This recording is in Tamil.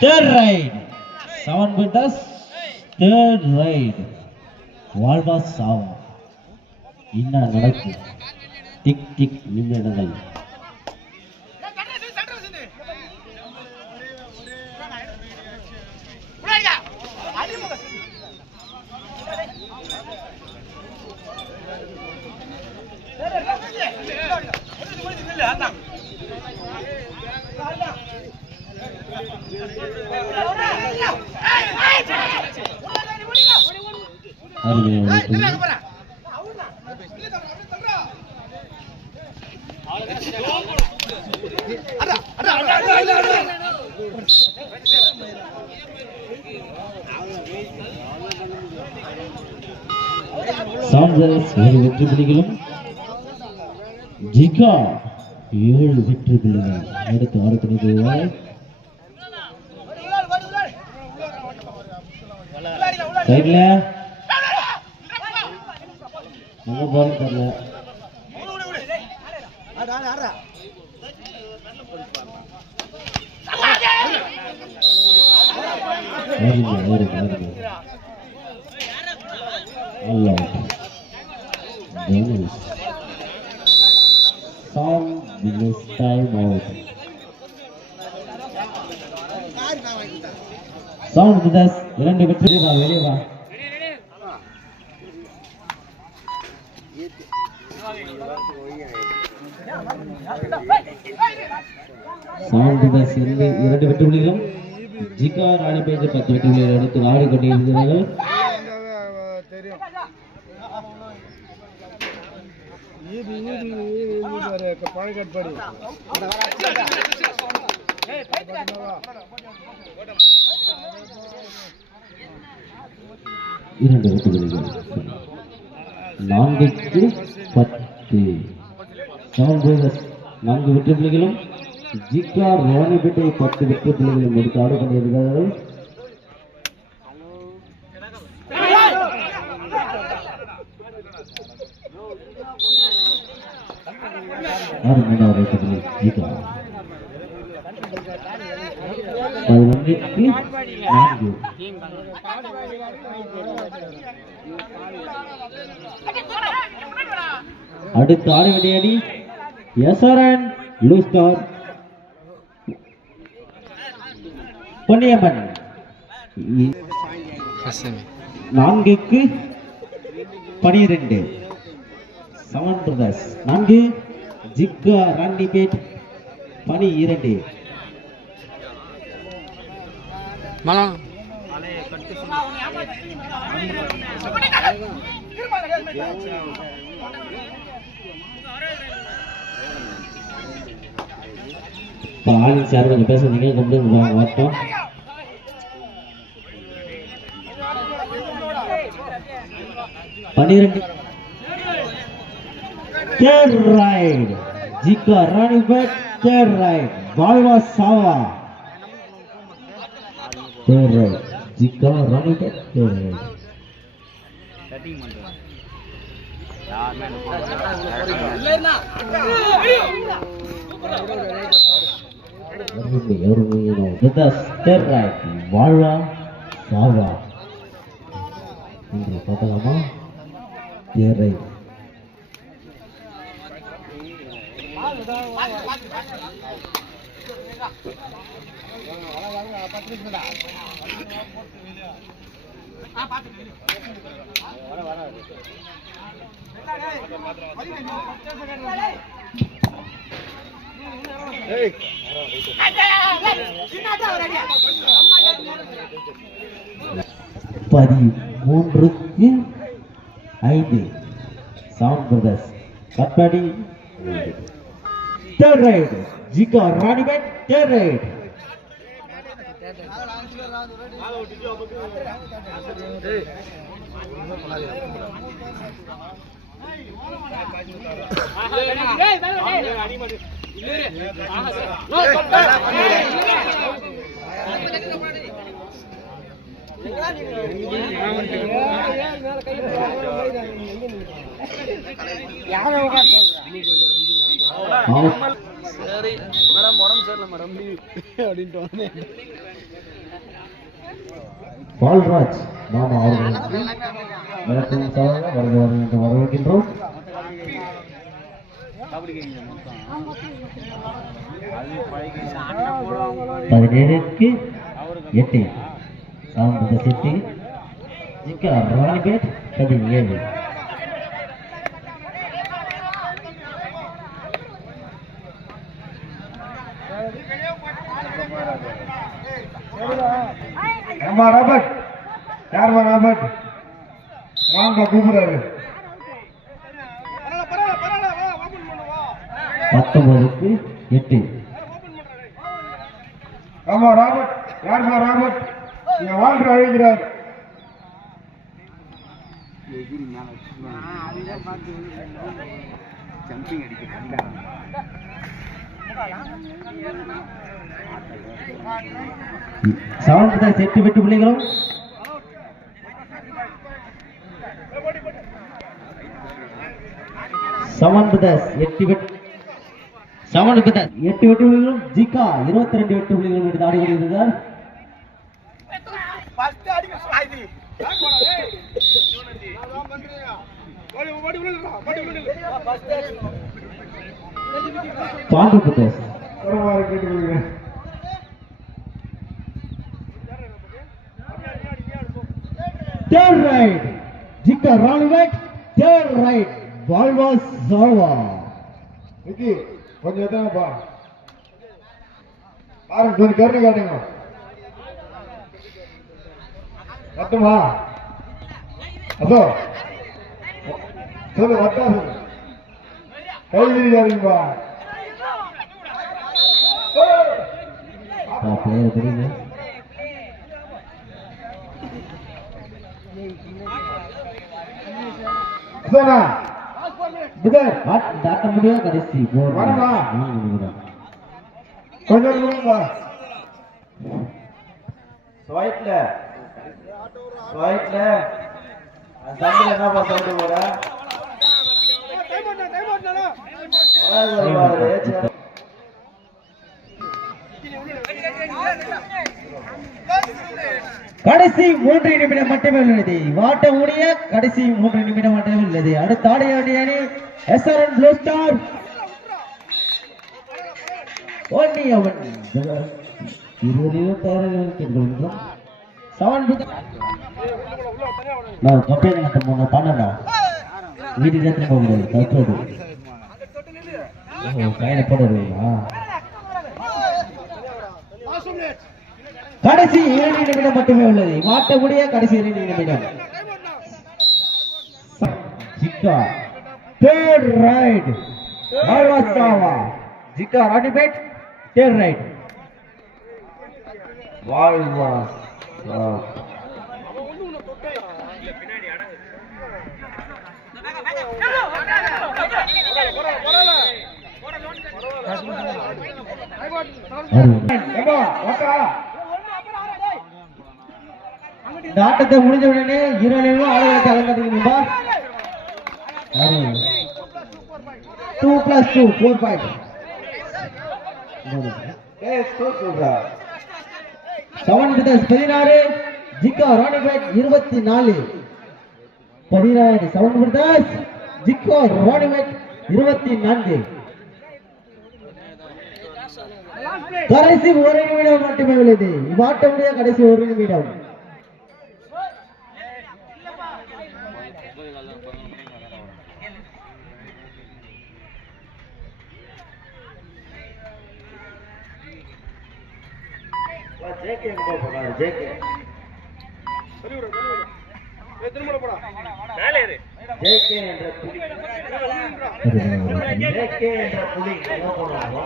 Third ride. Seven meters. Third ride. வாழ்வா சாவா என்ன நடக்கும் டிக் டிக் நிமிடங்கள் அருமையான வெற்றி. சாம்சன்ஸ் ஏழு வெற்றி புள்ளிகளும் ஜிகா ஏழு வெற்றி புள்ளிகள் அடுத்து ஆடுகிறது சைட்ல எங்க போறது தெரியல வருங்க வருங்க வருங்க அல்ல Dennis. Song Dennis time out. Sound விதாஸ் இரண்டு வெற்றி வா வெளியே வா சவுண்ட் இரண்டு இரண்டு வெற்றி புள்ளிகளும் ஜிகா ராணி பேஜ் பத்து வெற்றிகளை புள்ளிகள் எடுத்து ஆடிக்கொண்டிருக்கிறார்கள் தெரியும் இரண்டு நான்குக்கு பத்து. நான்கு வெற்றி புள்ளிகளும் ஜிகார் ராணிபேட்டை பத்து விட்டு புள்ளிகளும் முடித்து ஆடு கொண்டிருக்கிறார்கள் ஆறு மூணாவது வெற்றி பதினொன்றுக்கு நான்கு அடுத்து எஸ்ஆர்என் ப்ளூ ஸ்டார் பொன்னியம்மன் நான்குக்கு பனிரெண்டு. செவன் பிரதர்ஸ் நான்கு ஜிக்கா ராண்டிபேட் பனி இரண்டு இப்போ ஆளுங்க சார் கொஞ்சம் பேசுறீங்க கொண்டு வரட்டும். பன்னிரண்டு தேர்ட் ரைட் ஜிகா ரன்னிங் பேட் தேர்ட் ரைட் பால்வா சாவா தேர்ட் ரைட் ஜிகா ரன்னிங் பேட் தேர்ட் ரைட் வாழ்வா சாவா பார்க்கலாமா? ரைட் பதிமூன்றுக்கு ஐந்து sound brothers Katpadi third right Zika Ranipet third right Out. சரி மேடம் உடம்பு சரியில்லை மேடம். அப்படின்ட்டு வந்தேன் பால்ராஜ் மாமா அவர்களுக்கு விளக்கம் சார்ந்த வருக வருகின்ற வரவேற்கின்றோம் பதினேழுக்கு எட்டு சாம்பத சிட்டி ஜிகா heading பதினேழு ஏமா ராபர்ட் யாருமா ராபர்ட் வாங்க கூப்பிடுறாரு பத்தொன்பதுக்கு எட்டு. ஆமா ராபர்ட் யாருமா ராபர்ட் இங்க வாழ்ற அழைக்கிறார் செவன்த் கிளாஸ் எட்டு விட்டு பிள்ளைகளும். செவன்த் கிளாஸ் எட்டு வெட்டு செவன்த் கிளாஸ் எட்டு வெட்டு பிள்ளைகளும். ஜிகா இருபத்தி ரெண்டு வெட்டு பிள்ளைகளும் எடுத்து ஆடி கொண்டிருக்கிறார். பாண்டி பிரதேஷ் வருமாறு கேட்டுக்கொள்கிறேன் தேர்ட் ரைட் ஜிகா ராணிவேட் தேர்ட் ரைட் பால்வாஸ் சாவா விக்கி கொஞ்சம் எதாங்கப்பா பாருங்க கொஞ்சம் கருணை காட்டுங்க வட்டுமா? அதோ. சொல்லு வட்டா சொல்லு கை விரிக்காதீங்கப்பா பிளேயர் தெரியுங்க புதர் தாட்ட முடியாது கடைசி கொஞ்சம் ஸ்வைட்ல ஸ்வைட்ல சந்தில என்னப்பா சவுண்டு போட கடைசி மூன்று நிமிடம் மட்டுமே உள்ளது. வாட்ட முடிய கடைசி மூன்று நிமிடம் மட்டுமே உள்ளது. அடுத்த ஆடைய அணி S R N blue star ஒன்னி அவன். இருபது இருபத்தாறு கேட்டுக்கொள்கிறோம் நான் கம்பெனி கட்ட போங்க பண்ணடா வீட்டுக்கு எடுத்துட்டு போக முடியாது தற்போது கையில போடுறீங்களா கடைசி இரண்டு நிமிடம் மட்டுமே உள்ளது. மாட்டக்கூடிய கடைசி இரண்டு நிமிடம். ஜிக்கா தேர்ட் ரைட் வாழ்வாசாவா ஜிக்கா ராணிபேட் தேர்ட் ரைட் வாழ்வாஸ் இந்த ஆட்டத்தை முடிஞ்ச உடனே இரவு ஆளுநருக்கு அலங்கரிக்கணும்பா two plus two four point சொல்றா. செவன் பிதஸ் பதினாறு ஜிக்கா ராணிபேட் இருபத்தி நாலு பதினாறு செவன் பிதஸ் ஜிக்கா ராணிபேட் இருபத்தி நான்கு கடைசி ஒரு நிமிடம் மட்டுமே உள்ளது. இவ்வாட்டமுடைய கடைசி ஒரு நிமிடம். ஜேகே எங்க போறாரு ஜேகே ஜேகே என்ற புலி. ஜேகே என்ற புலி என்ன பண்ணுவாங்க